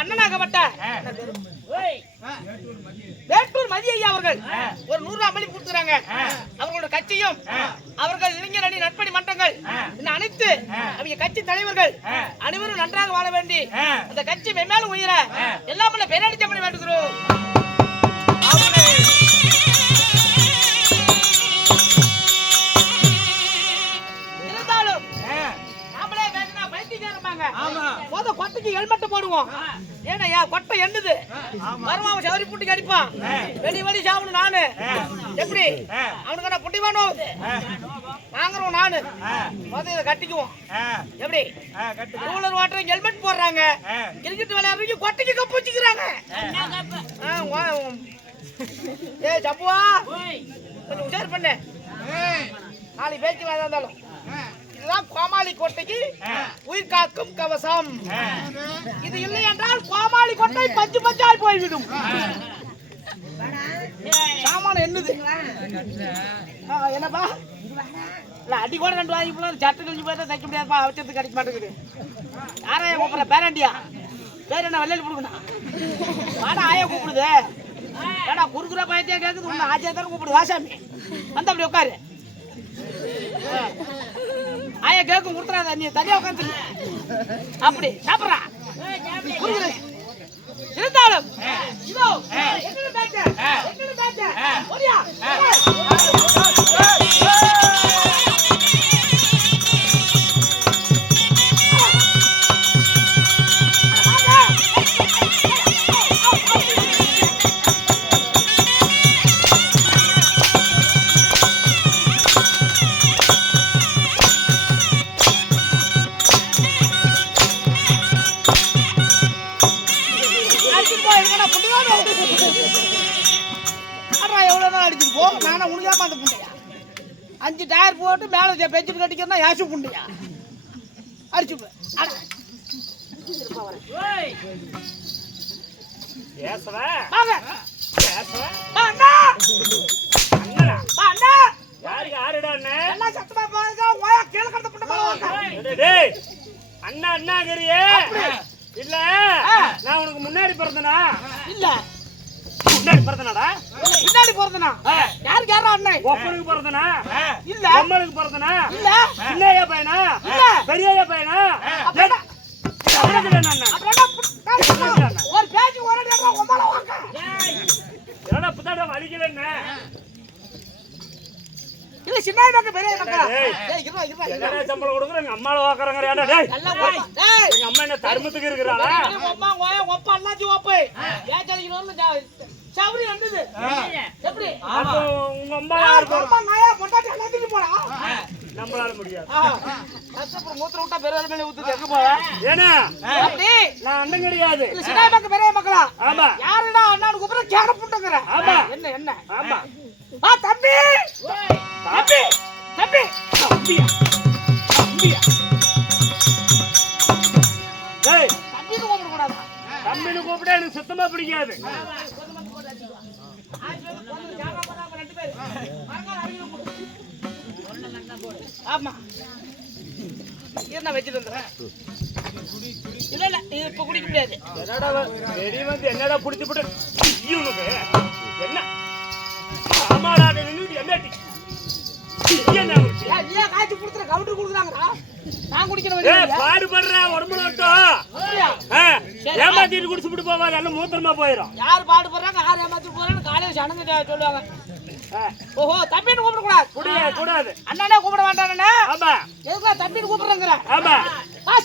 அண்ணனாகப்பட்ட வேட்டூர் மதி ஐயா அவர்கள் ஒரு 100 ரூபாய் மணி கொடுத்துறாங்க. அவர்களோட கட்சியும் அவர்கள் இளைஞர் அணி நட்பணி மன்றங்கள் அனைத்து அவங்க கட்சி தலைவர்கள் அனைவரும் நன்றாக வாழ வேண்டி அந்த கட்சி மென்மேலும் உயிர எல்லாம் பேரடிச்ச பண்ணி வேண்டுகிறோம். இருந்தாலும் நாமளே பேசினா பைத்தியக்காரமாங்க. கொட்டைக்கு ஹெல்மெட் போடுவோம். ஏன்னா கொட்டை எண்ணுது வருவான் சவரி புட்டிக்கு அடிப்பான். வெளி வெளி சாப்பிடும் நானு. எப்படி அவனுக்கு என்ன புட்டி வேணும் வாங்குறோம் நானு. இதை கட்டிக்குவோம். எப்படி ரூலர் வாட்டர் ஹெல்மெட் போடுறாங்க. கிரிக்கெட் விளையாடுறவங்க கொட்டைக்கு கப்பு வச்சுக்கிறாங்க. ஏ சப்புவா கொஞ்சம் உஷார் பண்ணு. நாளைக்கு பேச்சு வேணா இருந்தாலும் இதுதான் கோமாளி கோட்டைக்கு உயிர் காக்கும் கவசம். இது இல்லை என்றால் கோமாளி கோட்டை பஞ்சு பஞ்சாய் போய்விடும். சாமான என்னது என்னப்பா அடி கூட 2 வாங்கி போல சட்டை கழிஞ்சு போய் தைக்க முடியாதுப்பா. அவசரத்துக்கு கிடைக்க மாட்டேங்குது. யாரையா கூப்பிடுற பேரண்டியா பேர் என்ன வெள்ளையில் கொடுக்கணும். வாடா ஆயா கூப்பிடுது. ஏடா குறுக்குற பயத்தையா கேட்குது. உன்னை ஆச்சியா தானே கூப்பிடுது. வாசாமி வந்து அப்படி உட்காரு. ஆயா கேட்கும் கொடுத்துறாத நீ தனியா உட்காந்து அப்படி சாப்பிட்றா இருந்தாலும் நானா உனக்காம அந்த புண்டையா 5 டயர் போட்டு மேல பெஞ்சிட்டு கட்டிக்கிறா யாசு புண்டையா அடிச்சு அண்ணா அண்ணாங்கிறியே இல்ல நான் உனக்கு முன்னாடி பிறந்தனா இல்ல முன்னாடி பிறந்தனாடா பின்னாடி பிறந்தனா யாருக்கு யாரா அண்ணன் ஒப்பனுக்கு பிறந்தனா இல்ல அம்மனுக்கு பிறந்தனா இல்ல சின்னையா பையனா இல்ல பெரியயா பையனா ஒரு பேஜ் ஒரு டேட்டா ஒம்பல வாங்க என்னடா புதாடா வலிக்கலன்னு இல்ல சின்னையா பக்க பெரிய பக்க டேய் இருடா என்னடா சம்பளம் கொடுக்குறங்க அம்மால வாக்குறங்கற ஏடா டேய் டேய் எங்க அம்மா என்ன தர்மத்துக்கு இருக்குறாளா அம்மா ஓய ஒப்ப அண்ணாச்சி ஒப்பே ஏச்சலிக்கணும்னு சவரி வந்தது எப்படி அப்போ உங்க அம்மா யார் அம்மா நாயா பொண்டாட்டி அண்ணாச்சி போடா நம்மளால முடியாது அப்புறம் மூத்திர விட்டா பெரிய மேல ஊத்துது எங்க போவ ஏனா அப்படி நான் அண்ணன் கிடையாது இல்ல சின்னையா பக்க பெரிய மக்களா ஆமா யாருடா அண்ணான்னு கூப்பிடுற கேட புண்டங்கற ஆமா என்ன ஆமா தம்பி தம்பி தம்பி தம்பியா தம்பியா டேய் தம்பின்னு கூப்பிட கூடாதா தம்பின்னு கூப்பிட எனக்கு சுத்தமா பிடிக்காது. ஆமா என்ன வச்சிட்டு வந்துறேன் இல்ல இல்ல இப்ப குடிக்க முடியாது. என்னடா ரெடி வந்து என்னடா புடிச்சு போட்டு உனக்கு என்ன ஆமாடா நின்னு என்னடி நீ காய்ச்சி குடுத்துற கவுண்டர் குடுக்குறாங்கடா நான் குடிக்கிறேன். ஏய் பாடு பண்ற உடம்புல விட்டோ ஏமாத்திட்டு குடிச்சு விட்டு போவாத எல்லாம் மூத்திரமா போயிடும். யார் பாடு பண்றாங்க யார் ஏமாத்திட்டு போறான்னு காலையில சனங்க சொல்லுவாங்க. ஓஹோ தம்பின்னு கூப்பிட கூடாது அண்ணனே கூப்பிட வேண்டானே. ஆமா எதுக்கு தம்பின்னு கூப்பிடுறங்கற ஆமா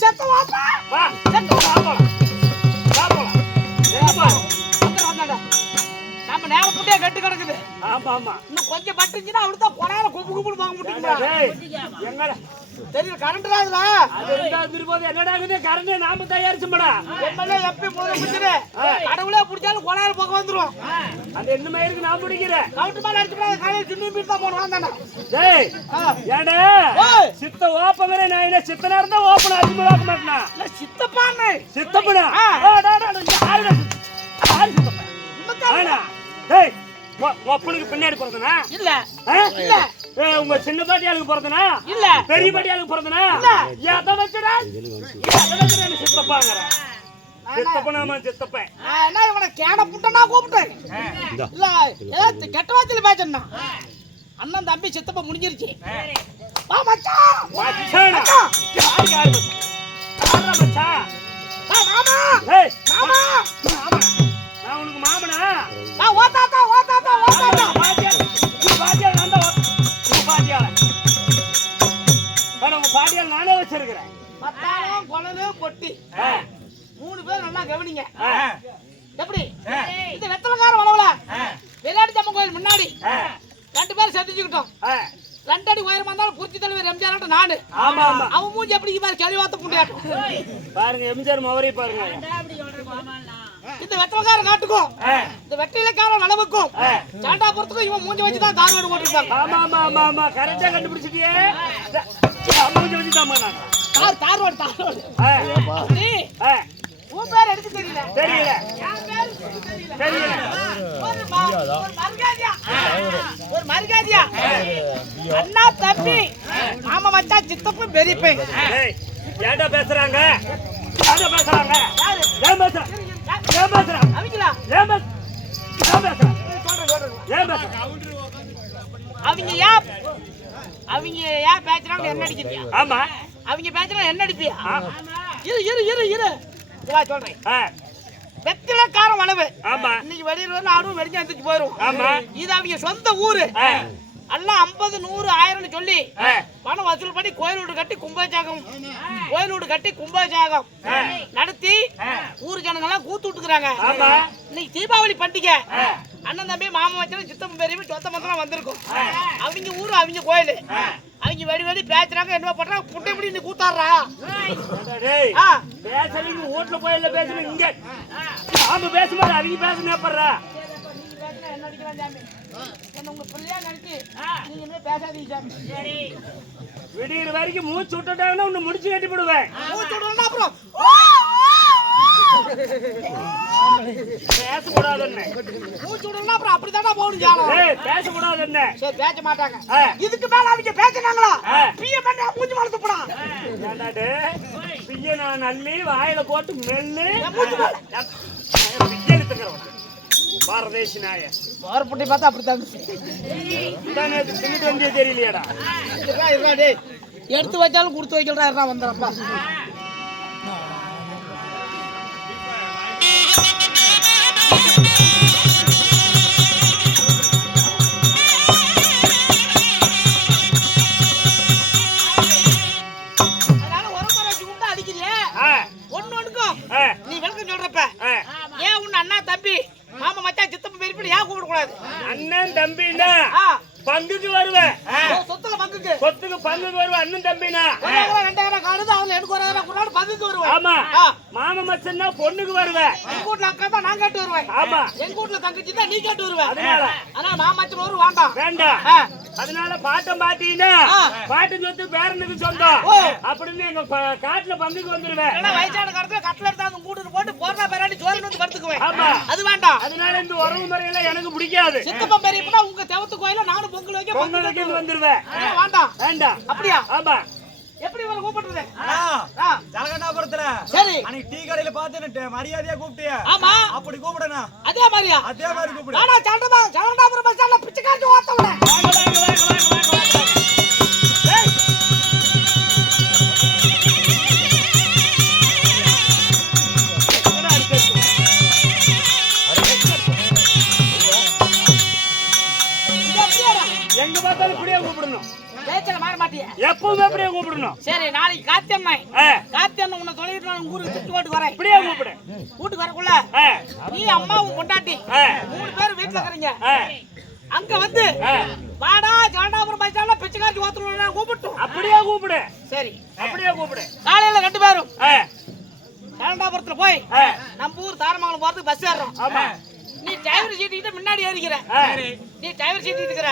செத்த வாப்பா வா செத்த வாப்பா வாப்பா என்னப்பா வந்தாடா நம்ம நேர புட்டியா கட்டு கிடக்குது. ஆமா ஆமா இன்னும் கொஞ்சம் பட்டுச்சுன்னா அவளுக்கு தான் கொடால குப்பு குப்பு வாங்க முடியுமா எங்கடா தெரியல கரண்ட் ராதுல அது ரெண்டாவது இருபது என்னடா இது கரண்ட் நாம தயாரிச்சோம்டா எம்எல்ஏ எம்பி முதல்ல பிடிச்சது கடவுளே பிடிச்சாலும் கொடால பக்கம் வந்துரும். அது என்ன மயிருக்கு நான் பிடிக்கிறேன் கவுண்ட் மேல அடிச்சு போய் காலையில சின்ன மீட் தான் போறோம் தானே. டேய் ஏடா சித்த ஓப்பங்கற நான் என்ன சித்தனா இருந்தா ஓப்பன் அடிச்சு வாக்க மாட்டேனா இல்ல சித்தப்பான்னு சித்தப்படா டா யாரு சித்தப்பா ஆனா டேய் ஒப்பனுக்கு பின்னாடி பிறந்தனா இல்ல இல்ல உங்க சின்ன பாட்டியாளுக்கு பிறந்தனா இல்ல பெரிய பாட்டியாளுக்கு பிறந்தனா எதை வச்சுடா சித்தப்பாங்கற சித்தப்பனாமா சித்தப்ப நான் என்ன இவனை கேட புட்டனா கூப்பிட்டேன் இல்ல ஏதாவது கெட்ட வார்த்தையில பேசணும் அண்ணன் தம்பி சித்தப்ப முடிஞ்சிருச்சு வா மச்சான் மச்சானா யார் யார் மச்சான் வா மாமா ஏய் மாமா நான் உனக்கு மாமனா வா ஓதாதா பாட்டியா நான் தான் பாட்டியா உங்க பாட்டியா நானே வச்சிருக்கிறேன் மத்தாளம் கொலலு பொட்டி 3 பேர் நல்லா கவனிங்க எப்படி இந்த வெத்தலக்கார வளவல விளையாட்டு ஜம்மன் கோயில் முன்னாடி 2 பேர் செத்துக்கிட்டோம் 2 அடி உயரமா இருந்தாலும் புரிச்சு தலைவர் எம்ஜிஆர் நானு ஆமா ஆமா அவன் மூஞ்சி எப்படி மாதிரி கழிவாத்த புண்டியாட்டும் பாருங்க எம்ஜிஆர் மவரே பாருங்க இந்த வெத்தலக்கார காட்டுக்கும் இந்த வெற்றிலக்கார அளவுக்கும் சாண்டாபுரத்துக்கும் இவன் மூஞ்சி வச்சுதான் தார்வாடு போட்டுருப்பாங்க ஆமா ஆமா ஆமா ஆமா கரெக்டா கண்டுபிடிச்சிட்டியே மூஞ்சி வச்சுதாமா நான் தார்வாடு உன் பேர் எடுத்து தெரியல தெரியல என் பேர் தெரியல தெரியல ஒரு மரியாதையா அண்ணா தம்பி மாமா மச்சான் சித்தப்பு பெரியப்பை ஏய் ஏன்டா பேசுறாங்க ஏன்டா பேசுறாங்க ஏன் பேசுறாங்க ஏன் பேசுறாங்க அவங்களா ஏன் பேசுறாங்க ஏன் பேசுறாங்க அவங்க ஏன் பேசுறாங்க என்ன அடிக்கிறியா ஆமா அவங்க பேசுறாங்க என்ன அடிப்பியா இரு வா சொல்றேன் வெத்திலக்காரம் அளவு ஆமா இன்னைக்கு வெளியூர் வந்து ஆடும் வெடிஞ்சாந்துக்கு போயிரும் ஆமா இது அவங்க சொந்த ஊரு எல்லாம் 50 100 1000 சொல்லி பணம் வசூல் பண்ணி கோயில் வீடு கட்டி கும்பாபிஷேகம் நடத்தி ஊர் ஜனங்க எல்லாம் கூத்து விட்டுக்கிறாங்க இன்னைக்கு தீபாவளி பண்டிகை அண்ணன் தம்பி மாமா வச்சாலும் சித்தம் பெரிய சொத்த மொத்தம் வந்திருக்கும் அவங்க ஊரு அவங்க கோயில் அவங்க வெடி பேசுறாங்க என்ன பண்றாங்க புட்டை இப்படி நீ கூத்தாடுறா பேசுறீங்க வீட்டுல கோயில்ல பேசுறீங்க இங்க நாம பேசும்போது அவங்க பேசுனா பண்றா விடிகிற வரைக்கும் மூச்சு விட்டுட்டாங்கன்னா உன்னை முடிச்சு கட்டி போடுவேன் அப்புறம் பேசக்கூடாது அப்புறம் அப்படித்தானே போகணும் பேசக்கூடாது சரி பேச மாட்டாங்க இதுக்கு மேல அவங்க பேசினாங்களா பிய பண்ணி மூஞ்சி மறந்து போடா பிய நான் அள்ளி வாயில போட்டு மெல்லு எடுத்துக்கிறவன் பாரதேசி நாய வாரப்பட்டி பார்த்தா அப்படித்தான் தின்னுட்டு வந்தே தெரியலையாடா எடுத்து வச்சாலும் கொடுத்து வைக்கிறா வந்துடுறப்பா நீ விளக்கம் சொல்றப்ப ஏன் உன் அண்ணா தம்பி மாமா மச்சான் சித்தப்ப பெரியப்படி ஏன் கூப்பிட கூடாது அண்ணன் தம்பினா பங்குக்கு வருவேன் சொத்துல பங்குக்கு பங்குக்கு வருவேன் அண்ணன் தம்பினா 2000 காடுது அவன் எனக்கு 1000 கொண்டாடு பங்குக்கு வருவேன் ஆமா மாமா மச்சன்னா பொண்ணுக்கு வருவேன் எங்க வீட்ல அக்கா தான் நான் கேட்டு வருவேன் ஆமா எங்க வீட்ல தங்கச்சி தான் நீ கேட்டு வருவேன் அதனால மாமா மச்சன் ஒரு வேண்டாம் அதனால பாட்டம் பாத்தீங்கன்னா பாட்டு சொத்து பேரனுக்கு சொந்தம் அப்படின்னு எங்க காட்டுல பங்குக்கு வந்துருவேன் வயசான காலத்துல கட்டில எடுத்தாந்து கூட்டு போட்டு போறா பேராடி சோறு வந்து படுத்துக்குவேன் ஆமா அது வேண்டாம் அதனால இந்த உறவு முறையெல்லாம் எனக்கு பிடிக்காது சித்தப்பா பெரியப்பா உங்க தேவத்து கோயில நானும் பொங்கல் வைக்க வந்துருவேன் வேண்டாம் அப்படியா ஆமா எப்படி இவரை கூப்பிடுறது ஜலகண்டாபுரத்துல சரி அன்னைக்கு டீ கடையில பாத்து மரியாதையா கூப்பிட்டியா ஆமா அப்படி கூப்பிடனா அதே மாதிரியா அதே மாதிரி கூப்பிடு நானா ஜலகண்டாபுரம் பஸ் ஸ்டாண்ட்ல பிச்சை காட்டி ஓத்தவனே எங்க பார்த்தாலும் இப்படியே கூப்பிடணும் பேச்சல மாற மாட்டியா எப்பவுமே இப்படியே கூப்பிடணும் சரி நாளைக்கு காத்தியம்மை உன்னை தொலைவிட்டு நான் ஊருக்கு திட்டு போட்டு வரேன் இப்படியே கூப்பிடு வீட்டுக்கு வரக்குள்ள நீ அம்மாவும் கொண்டாட்டி 3 பேர் வீட்டுல இருக்கறீங்க அங்க வந்து வாடா ஜலகண்டாபுரம் பஸ் ஸ்டாண்ட்ல பிச்சை காட்டி ஓத்தணும் கூப்பிட்டோம் அப்படியே கூப்பிடு சரி அப்படியே கூப்பிடு காலையில 2 பேரும் ஜலகண்டாபுரத்துல போய் நம்ம ஊர் தாரமங்கலம் போறதுக்கு பஸ் ஏறோம் நீ டிரைவர் சீட் கிட்ட முன்னாடி ஏறிக்கிற நீ டிரைவர் சீட் இருக்கிற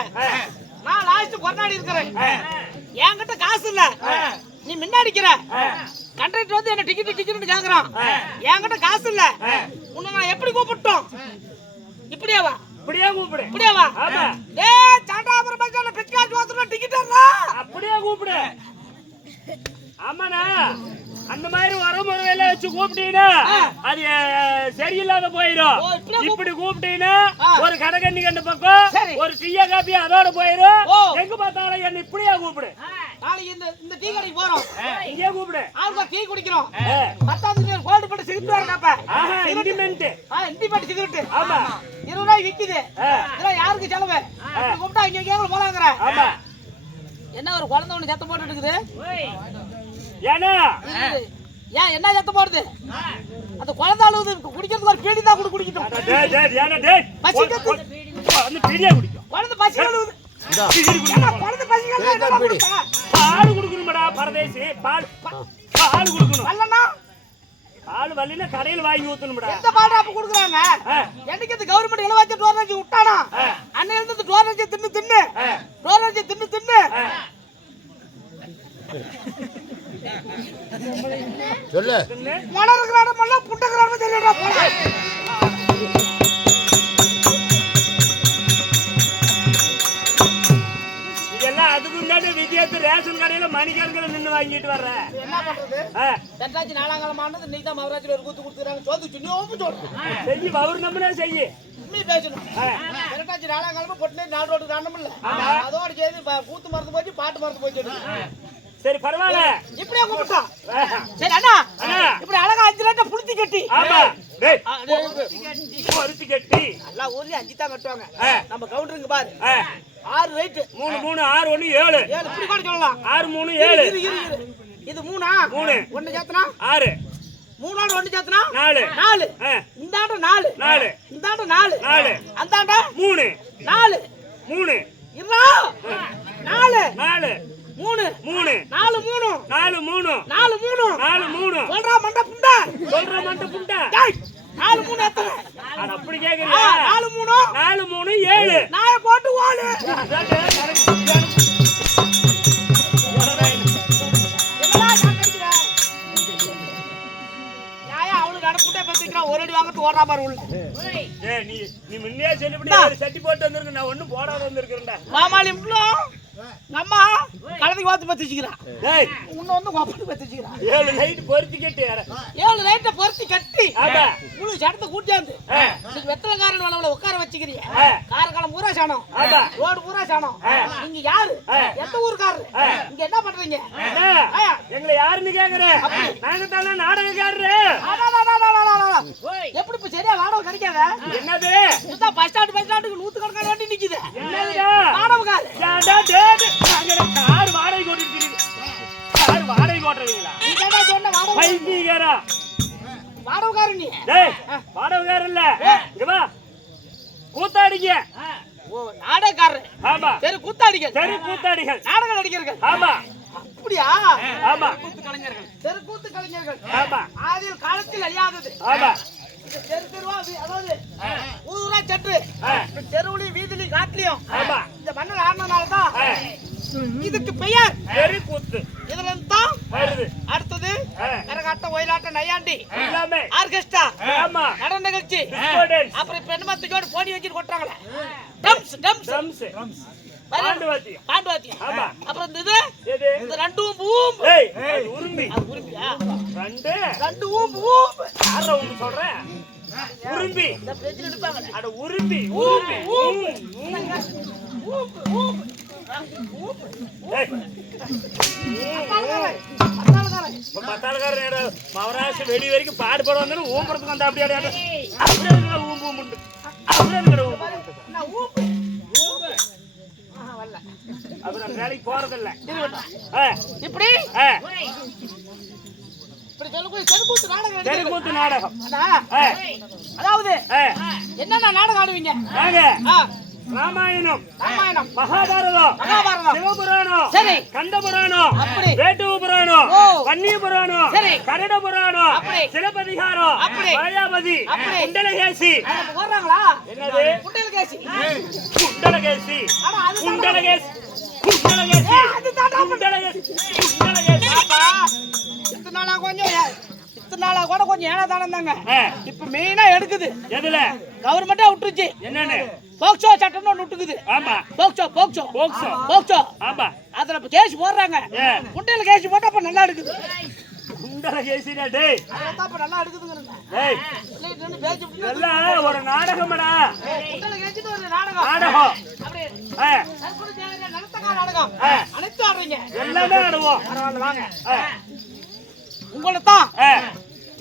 நான் லாஸ்ட் கொண்டாடி இருக்கிறேன் என்கிட்ட காசு இல்ல நீ முன்னாடிக்கிற கண்டக்டர் வந்து என்ன டிக்கெட் கேக்குறான் என்கிட்ட காசு இல்ல உன்னை நான் எப்படி கூப்பிட்டோம் இப்படியாவா இப்படியே கூப்பிடு இப்படியாவா ஆமா டேய் ஜலகண்டாபுரம் பஸ் ஸ்டாண்ட்ல பிச்சை காட்டி ஓத்தணும் டிக்கெட் ஏறா அப்படியே கூப்பிடு ஆமாண்ணா அந்த மாதிரி வரமுறையில வச்சு கூப்பிட்டீங்கன்னா அது சரியில்லாத போயிடும். இப்படி கூப்பிட்டீங்கன்னா ஒரு கடகண்ணி கண்டு பக்கம் ஒரு டீயா காப்பி அதோட போயிடும். எங்க பார்த்தாலும் என்ன இப்படியா கூப்பிடு. நாளைக்கு இந்த டீ கடைக்கு போறோம், இங்கே கூப்பிடு. ஆளுங்க டீ குடிக்கிறோம். 10வது கோல்டு போட்டு சிகரெட் வரனாப்ப. இண்டிமெண்ட். இண்டிமெண்ட் சிகரெட். ஆமா. 20 ரூபாய் விக்குது. இதெல்லாம் யாருக்கு செலவு? கூப்பிட்டா இங்க கேங்கல போலாங்கற. ஆமா. என்ன ஒரு குழந்தை ஒண்ணு சத்தம் போட்டுட்டு இருக்குது. ஏனா ஏன் என்ன சத்தம் போடுது? அந்த குழந்தை அழுவுது, குடிக்கிறதுக்கு ஒரு பீடி தான் குடிக்கட்டும். டேய் டேய் ஏனா டேய் பசிக்குது. அந்த பீடியா குடிக்கும். குழந்தை பசி அழுவுது. இந்த பீடி குடிக்கும். குழந்தை பசி அழுவுது. பால் குடுக்கணும்டா பரதேசி. பால் குடுக்கணும். வல்லனா பால் வல்லினா கடையில வாங்கி ஊத்தணும்டா. எந்த பால் அப்ப குடுக்குறாங்க? என்னைக்கு இந்த கவர்மெண்ட் இலவச டோரேஜ் விட்டானா? அன்னை இருந்து டோரேஜ் தின்னு டோரேஜ் தின்னு சொல்லு. மலர்கிறான மல்ல புட்டகிறான தெரியடா போல. இதெல்லாம் அதுக்கு முன்னாடி வித்தியாசம் ரேஷன் கடையில மணிக்கணக்கில் நின்று வாங்கிட்டு வர்ற. என்ன பண்றது? ரெண்டாச்சு நாலாங்கலமானது இன்னைக்கு தான் மவராஜில ஒரு கூத்து கொடுத்துறாங்க. சோது சுண்ணி ஓப்பு சொல்லு. செஞ்சு அவர் நம்மளே செய்யு. உண்மை பேசணும். ரெண்டாச்சு நாலாங்கலமா பொட்டனே 4 ரோடு தாண்டம் இல்ல. அதோட சேர்ந்து கூத்து மறந்து போச்சு, பாட்டு மறந்து போச்சு. சரி பரவாயில்ல. இப்படியே கூப்பிட்டா. சரி அண்ணா. இப்படி அழகா 5 லேட்ட புளுத்தி கட்டி. ஆமா. டேய். புளுத்தி கட்டி. எல்லாம் ஊர்லயே 5 தான் கட்டுவாங்க. நம்ம கவுண்டருங்க பாரு. 6 ரைட். 3 3 6 1 7. 7 இப்படி கூட சொல்லலாம். 6 3 7. இது 3 3 1 சேர்த்தனா 6. 3 ஆட 1 சேர்த்தனா 4 4. இந்தாண்ட 4 4. இந்தாண்ட 4 4. அந்தாண்ட 3 4 3. இருடா 4 4 3 3 4 3 4 3 4 3 4 3. சொல்றா மண்ட புண்டா. சொல்ற மண்ட புண்டா. டேய் 4 3 எத்தனை? அட அப்படி கேக்குறியா? 4 3 4 3 7. நாய போட்டு ஓடு. என்னடா கண்டிக்கிற? நாய அவளு நடப்புட்டே பத்திக்கிறா. ஒரு அடி வாங்கட்டு ஓடுறா பாரு உள்ள. ஏய் நீ முன்னே சொல்லிவிட்டு சட்டி போட்டு வந்திருக்க. நான் ஒண்ணும் போடாத வந்திருக்கேன்டா. மாமாளி இவ்ளோ அம்மா கலந்துக்கு வாத்து பத்தி வச்சுக்கிறா. டேய் உன்ன வந்து கோப்பட்டு பத்தி வச்சுக்கிறா. 7 லைட் பொறுத்து கட்டி 7 லைட்ட பொறுத்து கட்டி. ஆமா. முழு சடத்தை கூட்டியாந்து நீங்க வெத்தலக்காரன் வளவல உட்கார வச்சுக்கிறீங்க. காரக்காலம் பூரா சாணம். ஆமா. ரோடு பூரா சாணம். நீங்க யாரு? எந்த ஊர்க்காரரு? இங்க என்ன பண்றீங்க? எங்களை யாருன்னு கேக்குற? நாங்க தான நாடகக்காரரு. எப்படி இப்ப சரியா வாடகை கிடைக்காத? என்னது? இதுதான் பஸ் ஸ்டாண்டுக்கு 100 கணக்கான வண்டி நிக்குது. என்னதுடா? வாடகைக்காரர். ஏன்டா டேய் நாங்க கார் வாடகை ஓட்டிட்டு கார் வாடகை ஓட்டுறீங்களா? நீங்க என்ன சொன்ன வாடகை? பைத்தியக்காரா. வாடகைக்காரர் நீ. டேய் வாடகைக்காரர் இல்ல. இங்க வா. கூத்தாடிங்க. ஓ நாடகக்காரர். ஆமா. சரி கூத்தாடிகள். சரி கூத்தாடிகள். நாடக நடிகர்கள். ஆமா. அப்படியா? ஆமா. கூத்து கலைஞர்கள். சரி கூத்து கலைஞர்கள். ஆமா. ஆதியில் காலத்தில் அழியாதது. ஆமா. இந்த தெரு தெருவா அதாவது ஊரா சற்று தெருவுலி வீதிலி காட்டிலையும் இந்த மன்னர் ஆனனால தான் இதுக்கு பெயர் தெரு கூத்து. இதுல இருந்து தான் வருது. அடுத்தது கரகாட்டம், ஒயிலாட்டம், நையாண்டி, எல்லாமே ஆர்கெஸ்ட்ரா, ஆமா, நடன நிகழ்ச்சி, அப்புறம் பெண்மத்துக்கோடு போடி வச்சு கொட்டுறாங்களே ட்ரம்ஸ் ட்ரம்ஸ் ட்ரம்ஸ் பாண்டுவாத்தியம். பாண்டுவாத்தியம். ஆமா. அப்புறம் இந்த ரெண்டும் பூம். ஏய் அது உரும்பி. அது உரும்பியா? ரெண்டு ஊம் ஊம். யாரோ ஒன்னு சொல்றேன். உரும்பி. இந்த பிரச்சனை எடுப்பாங்க. அட உரும்பி ஊம்பி ஊம் ஊம் ஊம். ஏய் மத்தாளக்காரன் மவராசு வெடி வரைக்கும் பாடுபட வந்தாலும் ஊம்புறதுக்கு வந்தா அப்படியே அப்படியே ஊம்பு ஊம்புண்டு அப்படியே ஊம்பு. அப்புறம் வேலைக்கு போறதில்ல. இப்படி இப்படி சொல்லக்கூடிய தெருக்கூத்து நாடகம். தெருக்கூத்து நாடகம். அதாவது என்னென்ன நாடகம் ஆடுவீங்க? ராமாயணம், ராமாயணம், மகாபாரதம், சிவபுராணம், சரி, கண்டபுராணம், அப்படி வேட்டுவ புராணம், வன்னிய புராணம், சரி, கரட புராணம், அப்படி சிலப்பதிகாரம், அப்படி மாயாவதி, குண்டலகேசி. வர்றாங்களா? என்னது? குண்டலகேசி. குண்டலகேசி. குண்டலகேசி. குண்டலகேசி. குண்டலகேசி. இத்தனால கூட கொஞ்சம் ஏனாதானம் தாங்க. இப்ப மெயினா எடுக்குது எதுல? கவர்மெண்டே விட்டுருச்சு. என்னன்னு? போக்சோ சட்டம்னு ஒண்ணு விட்டுக்குது. ஆமா. POCSO POCSO POCSO. போக்சோ. ஆமா. அதுல கேஸ் போடுறாங்க. குண்டையில கேஸ் போட்டா அப்ப நல்லா எடுக்குது. குண்டல கேசிடா டேய். அதான் இப்ப நல்லா எடுக்குதுங்கறேன். டேய் சொல்லிட்டு நின்னு பேசி விட்டு இதெல்லாம் ஒரு நாடகம்டா. குண்டல கேச்சிட்டு ஒரு நாடகம். நாடகம். அப்படியே ஆ. நற்குடி தேவரே நடத்தக்கா நாடகம். அனைத்து ஆடுறீங்க. எல்லாமே ஆடுவோம். பரவாயில்ல வாங்க. உங்களை தான் ஆ.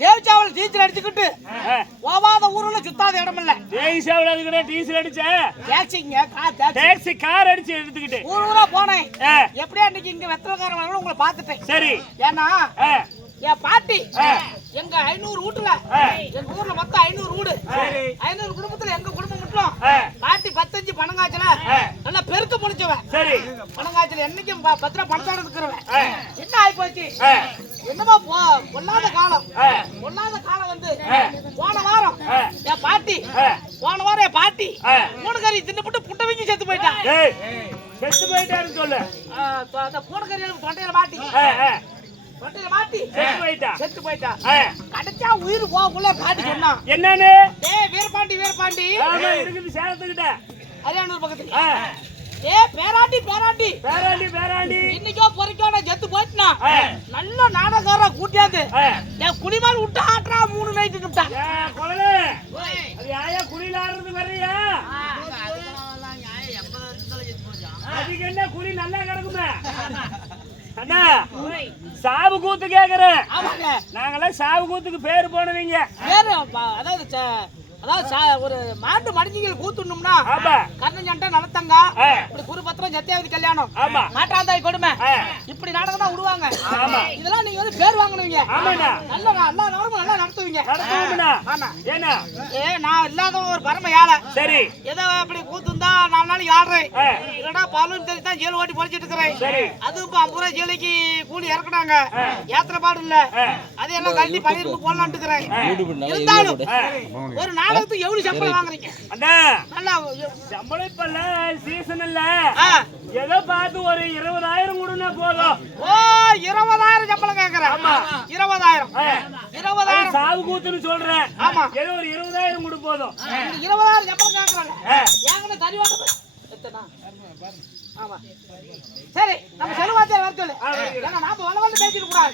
தேவச்சாவல் டீச்சர் அடிச்சுக்கிட்டு ஆ. போவாத ஊருல சுத்தாத இடம் இல்ல. டேய் சேவல அதுக்கு டீசல் அடிச்ச. டாக்ஸிங்க டாக்ஸி. டாக்ஸி கார் அடிச்சு எடுத்துக்கிட்டு. ஊரா போனேன். ஆ. எப்படியா இன்னைக்கு இங்க வெத்தலக்காரங்க உங்களை பார்த்துட்டேன். சரி. ஏன்னா ஆ. என் பாட்டி ஆ. எங்க 500 வீட்டுல ஆ. எங்க ஊர்ல மொத்தம் 500 வீடு. சரி. 500 குடும்பத்துல எங்க குடும்பம் மட்டும் ஆ. பாட்டி 15 பணங்காய்ச்சல நல்லா பெருக்க முடிச்சவன். சரி. பணங்காய்ச்சல் என்னைக்கும் 10 ரூபா பணத்தோட இருக்கிறவன். ஆ. என்ன ஆயிப்போச்சு? ஆ. என்னமா பொல்லாத காலம். ஆ. பொல்லாத காலம் வந்து ஆ. போன வாரம் ஆ. என் பாட்டி ஆ. போன வாரம் என் பாட்டி ஆ. பூனைக்கறி தின்னுபிட்டு புட்டை வச்சு செத்து போயிட்டான். டேய் செத்து போயிட்டாருன்னு சொல்லு. அந்த பூனைக்கறி தொண்டையில மாட்டி ஆ. ஆ. தொண்டையில மாட்டி செத்து போயிட்டா. செத்து போயிட்டான். ஆ. கடைச்சா உயிர் போகக்குள்ள பாட்டி சொன்னான், என்னன்னு? டேய் வீரபாண்டி வீரபாண்டி ஆமா இருக்குது சேலத்துக்கிட்ட. அரியானூர் பக்கத்துல. ஆ. டேய் பேராண்டி பேராண்டி பேராண்டி பேராண்டி. இன்னைக்கோ பொறிக்கோ நான் செத்து போயிட்டா. ஆ. நல்ல நாடகாரா கூட்டியாந்து ஆ. என் குடிமால் விட்டு ஆட்டுறா 3 நைட்டு விட்டான். ஏன் கொலலே? அது ஆயா குளியில ஆடுறது வர்றியா? அதுக்கு என்ன குழி நல்லா கிடக்குமே. அண்ணா சாவு கூத்து கேக்குறேன். ஆமாங்க. நாங்கெல்லாம் சாவு கூத்துக்கு பேரு போனவங்க. வேறு அதாவது ஒரு மாட்டு மடிஞ்சிகள் கூத்துணும்னா ஆமா. கர்ணஞ்சண்டை நடத்தங்க ஆ. இப்படி குருபத்திரம் சத்தியாவதி கல்யாணம் ஆமா. மாட்டாந்தாய் கொடுமை ஆ. இப்படி நாடகம் தான் விடுவாங்க. ஆமா. இதெல்லாம் நீங்க வந்து பேர் வாங்குனீங்க. ஆமாண்ணா. நல்ல எல்லா நாடகமும் நல்லா நடத்துவீங்க. நடத்துவோம்ண்ணா. ஆமா. ஏன்னா நான் இல்லாத ஒரு பரம ஏழை. சரி. ஏதோ அப்படி கூத்துந்தா 4 நாளைக்கு ஆடுறேன். ஆ. இல்லடா பாலும் தெரிஞ்சு தான் ஜெயில் ஓட்டி பொழிச்சிட்டு இருக்கிறேன். சரி. அதுவும் இப்ப 50 ரூபாய் ஜெயிலுக்கு கூலி இறக்குனாங்க. ஏத்திர பாடு இல்ல. அது எல்லாம் கழட்டி பணியிருந்து போடலான்ட்டு இருக்கிறேன். இருந்தாலும் ஒரு நாடகத்துக்கு எவ்வளவு சம்பளம் வாங்குறீங்க? அண்ணா நல்லா சம்பளம் இப்ப இல்ல, சீசன் இல்ல. ஆ. ஏதோ பார்த்து ஒரு 20,000 கொடுனா போதும். ஓ 20,000 சம்பளம் கேக்குறேன். 20,000 20,000 சாவு கூத்துன்னு சொல்றேன். ஆமா. ஏதோ ஒரு 20,000 கொடு போதும். 20,000 சம்பளம் கேக்குறாங்க. ஏங்கன்னு கறிவாட்ட எத்தனா? ஆமா. சரி நம்ம செலவாச்சே வர சொல்லு. ஏன்னா நாம வளவளன்னு பேசிட்டு கூடாது.